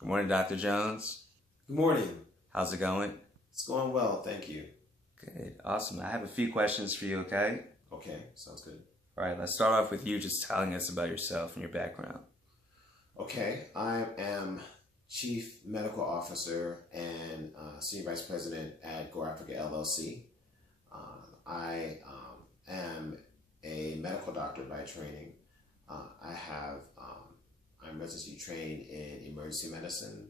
Good morning, Dr. Jones. Good morning. How's it going? It's going well, thank you. Good, awesome. I have a few questions for you, okay? Okay, sounds good. All right, let's start off with you just telling us about yourself and your background. Okay, I am Chief Medical Officer and Senior Vice President at Go Africa LLC. I am a medical doctor by training. I'm residency trained in emergency medicine,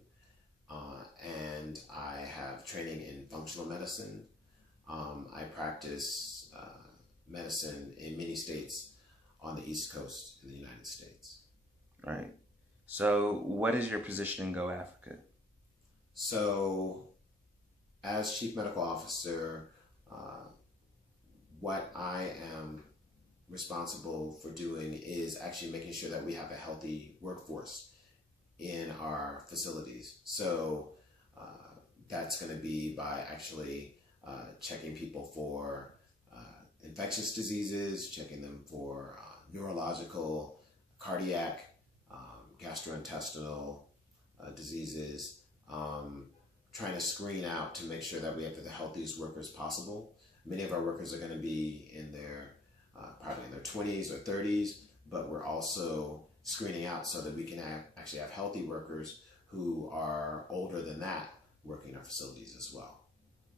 and I have training in functional medicine. I practice medicine in many states on the East Coast in the United States. Right. So what is your position in Go Africa? So as Chief Medical Officer, what I am responsible for doing is actually making sure that we have a healthy workforce in our facilities. So that's going to be by actually checking people for infectious diseases, checking them for neurological, cardiac, gastrointestinal diseases, trying to screen out to make sure that we have the healthiest workers possible. Many of our workers are going to be in their probably in their 20s or 30s, but we're also screening out so that we can actually have healthy workers who are older than that working in our facilities as well.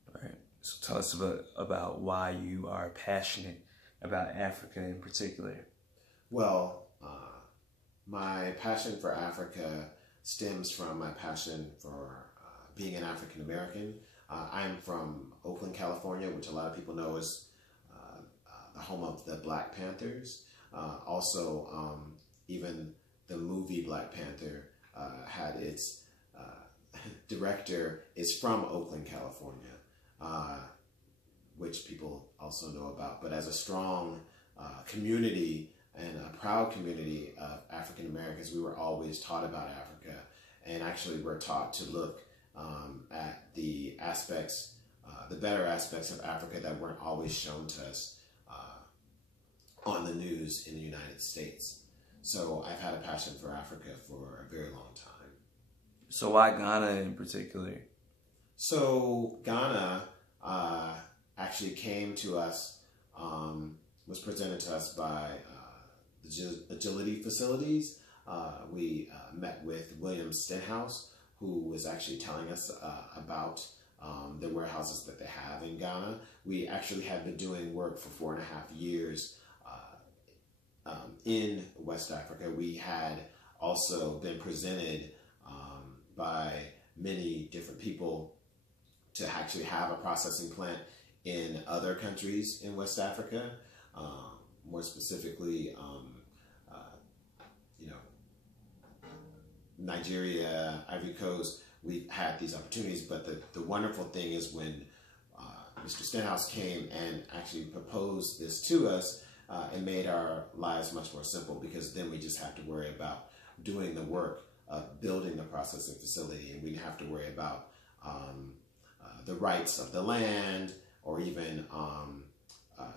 All right. So tell us about why you are passionate about Africa in particular. Well, my passion for Africa stems from my passion for being an African American. I'm from Oakland, California, which a lot of people know is the home of the Black Panthers. Even the movie Black Panther had its director is from Oakland, California, which people also know about. But as a strong community and a proud community of African Americans, we were always taught about Africa, and actually we're taught to look at the aspects, the better aspects of Africa that weren't always shown to us on the news in the United States. So I've had a passion for Africa for a very long time. So why Ghana in particular? So Ghana actually came to us, was presented to us by the Agility Facilities. We met with William Stenhouse, who was actually telling us about the warehouses that they have in Ghana. We actually had been doing work for 4.5 years in West Africa. We had also been presented by many different people to actually have a processing plant in other countries in West Africa, more specifically, Nigeria, Ivory Coast. We had these opportunities, but the wonderful thing is when Mr. Stenhouse came and actually proposed this to us, it made our lives much more simple, because then we just have to worry about doing the work of building the processing facility, and we didn't have to worry about the rights of the land or even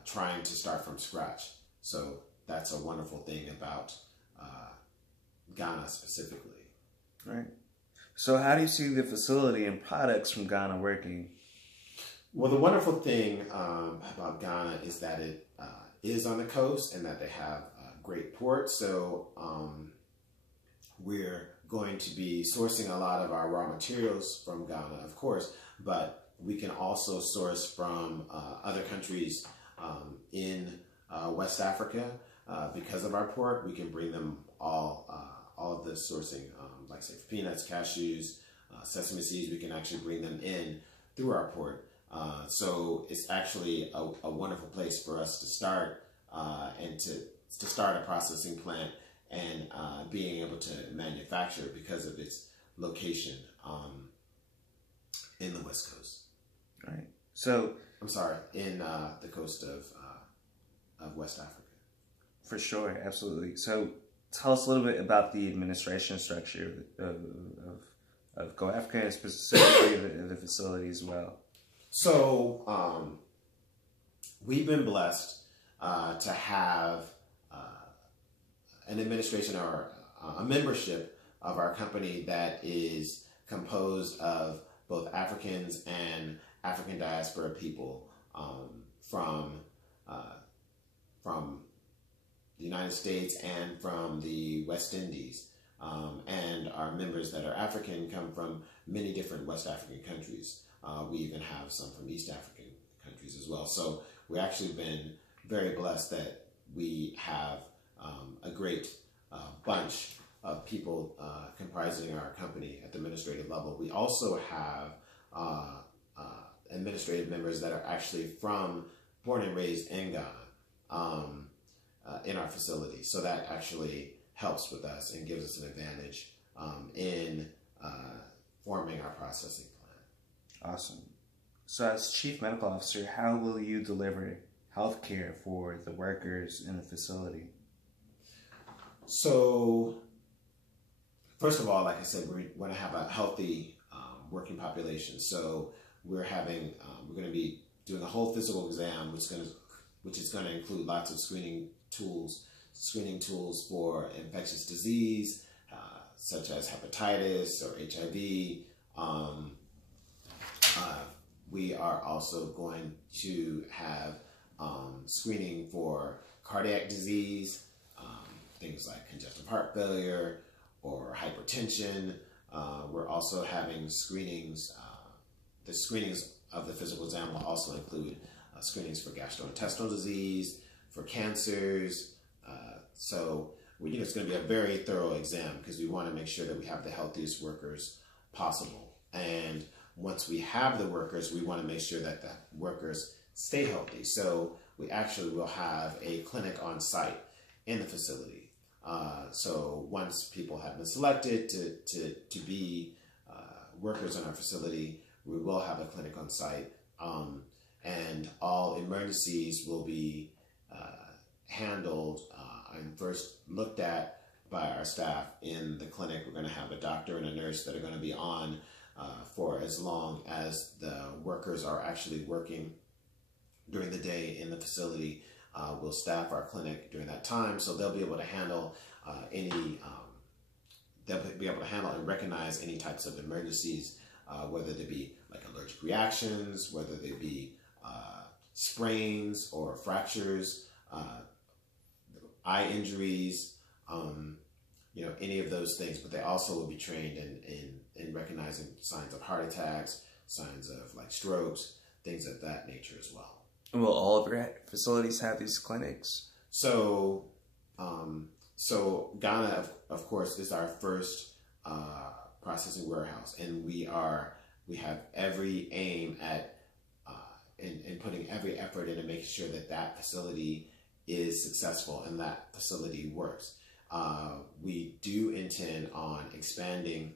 trying to start from scratch. So that's a wonderful thing about Ghana specifically. Right. So how do you see the facility and products from Ghana working? Well, the wonderful thing about Ghana is that it is on the coast and that they have great ports. So we're going to be sourcing a lot of our raw materials from Ghana, of course, but we can also source from other countries in West Africa. Because of our port, we can bring them all of the sourcing, like say peanuts, cashews, sesame seeds, we can actually bring them in through our port. So it's actually a wonderful place for us to start and to start a processing plant and being able to manufacture because of its location in the West Coast. Right. So I'm sorry, in the coast of West Africa. For sure, absolutely. So tell us a little bit about the administration structure of Go Africa, and specifically the facility as well. So we've been blessed to have an administration or a membership of our company that is composed of both Africans and African diaspora people from the United States and from the West Indies. And our members that are African come from many different West African countries. We even have some from East African countries as well. So we've actually been very blessed that we have a great bunch of people comprising our company at the administrative level. We also have administrative members that are actually born and raised in Ghana in our facility. So that actually helps with us and gives us an advantage in forming our processing plan. Awesome. So as Chief Medical Officer, how will you deliver healthcare for the workers in the facility? So, first of all, like I said, we want to have a healthy working population. So we're going to be doing a whole physical exam, which is going to include lots of screening tools for infectious disease, such as hepatitis or HIV. We are also going to have screening for cardiac disease, things like congestive heart failure or hypertension. We're also having screenings. The screenings of the physical exam will also include screenings for gastrointestinal disease, for cancers. So it's going to be a very thorough exam because we want to make sure that we have the healthiest workers possible. And once we have the workers, we want to make sure that the workers stay healthy. So we actually will have a clinic on site in the facility. So once people have been selected to be workers in our facility, we will have a clinic on site, and all emergencies will be handled and first looked at by our staff in the clinic. We're going to have a doctor and a nurse that are going to be on for as long as the workers are actually working during the day in the facility. We'll staff our clinic during that time, so they'll be able to handle they'll be able to handle and recognize any types of emergencies, whether they be like allergic reactions, whether they be sprains or fractures, eye injuries, any of those things. But they also will be trained in recognizing signs of heart attacks, signs of like strokes, things of that nature as well. And will all of your facilities have these clinics? So Ghana, of course, is our first processing warehouse, and we have every aim at in putting every effort into making sure that facility is successful and that facility works. We do intend on expanding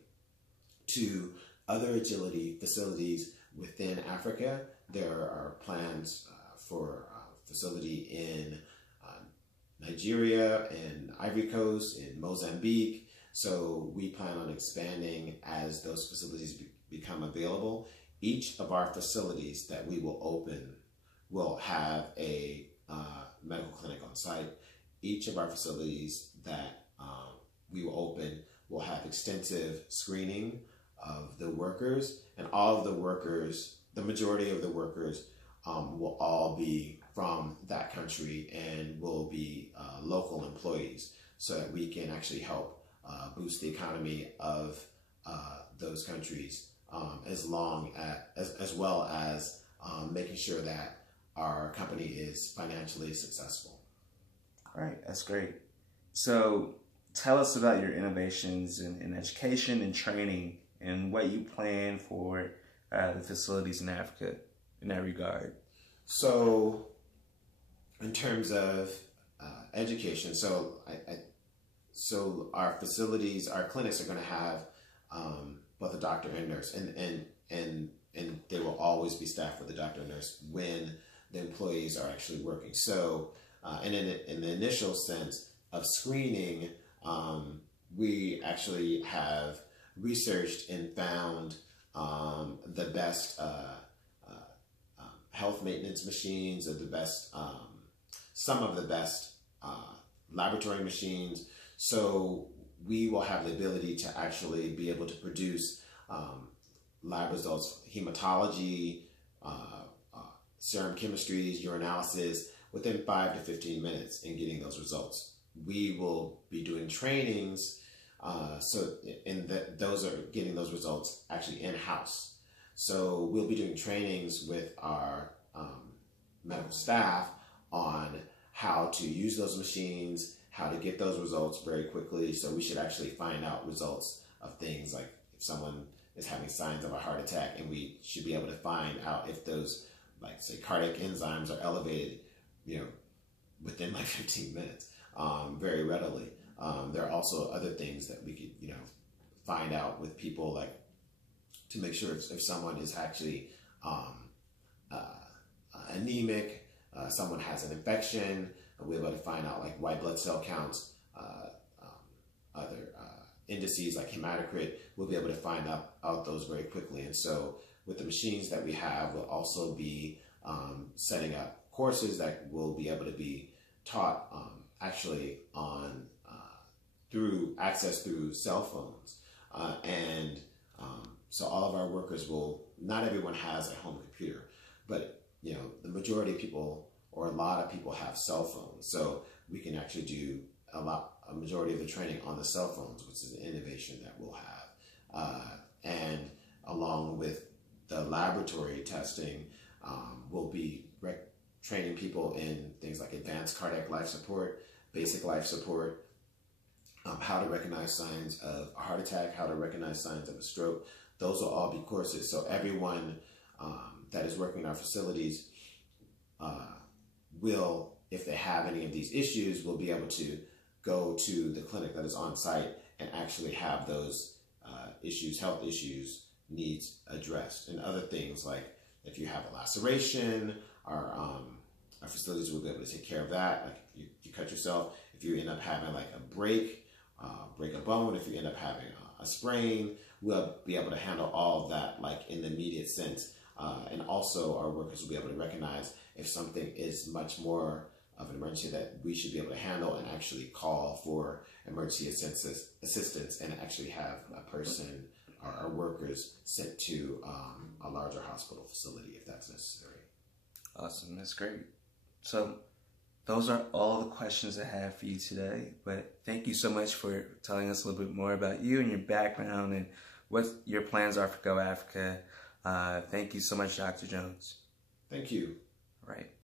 to other agility facilities within Africa. There are plans for a facility in Nigeria, in Ivory Coast, in Mozambique. So we plan on expanding as those facilities become available. Each of our facilities that we will open will have a medical clinic on site. Each of our facilities that we will open will have extensive screening of the workers, and all of the workers, the majority of the workers, will all be from that country and will be local employees, so that we can actually help boost the economy of those countries, as well as making sure that our company is financially successful. All right, that's great. So tell us about your innovations in education and training and what you plan for the facilities in Africa in that regard. So in terms of education, so our facilities, our clinics are going to have both a doctor and nurse, and they will always be staffed with a doctor and nurse when the employees are actually working. So, and in the initial sense of screening, we actually have researched and found the best health maintenance machines, or some of the best laboratory machines. So we will have the ability to actually be able to produce lab results, hematology, serum chemistries, urinalysis within 5 to 15 minutes in getting those results. We will be doing trainings, those are getting those results actually in-house. So we'll be doing trainings with our medical staff on how to use those machines, how to get those results very quickly. So we should actually find out results of things like if someone is having signs of a heart attack, and we should be able to find out if those, like say, cardiac enzymes are elevated, within like 15 minutes, very readily. There are also other things that we could, find out with people, like to make sure if someone is actually anemic, someone has an infection, we're able to find out like white blood cell counts, other indices like hematocrit. We'll be able to find out those very quickly. And so with the machines that we have, we'll also be setting up courses that will be able to be taught actually on through cell phones. So all of our workers not everyone has a home computer, but the majority of people, or a lot of people, have cell phones. So we can actually do a majority of the training on the cell phones, which is an innovation that we'll have. And along with the laboratory testing, we'll be training people in things like advanced cardiac life support, basic life support, how to recognize signs of a heart attack, how to recognize signs of a stroke. Those will all be courses. So everyone that is working in our facilities will, if they have any of these issues, will be able to go to the clinic that is on site and actually have those health issues, needs addressed. And other things like if you have a laceration, our facilities will be able to take care of that. Like if you cut yourself, if you end up having like a break a bone, if you end up having a sprain, we'll be able to handle all of that like in the immediate sense. And also our workers will be able to recognize if something is much more of an emergency that we should be able to handle, and actually call for emergency assistance and actually have a person or our workers sent to a larger hospital facility if that's necessary. Awesome, that's great. So those are all the questions I have for you today, but thank you so much for telling us a little bit more about you and your background and what your plans are for Go Africa. Thank you so much, Dr. Jones. Thank you. Right.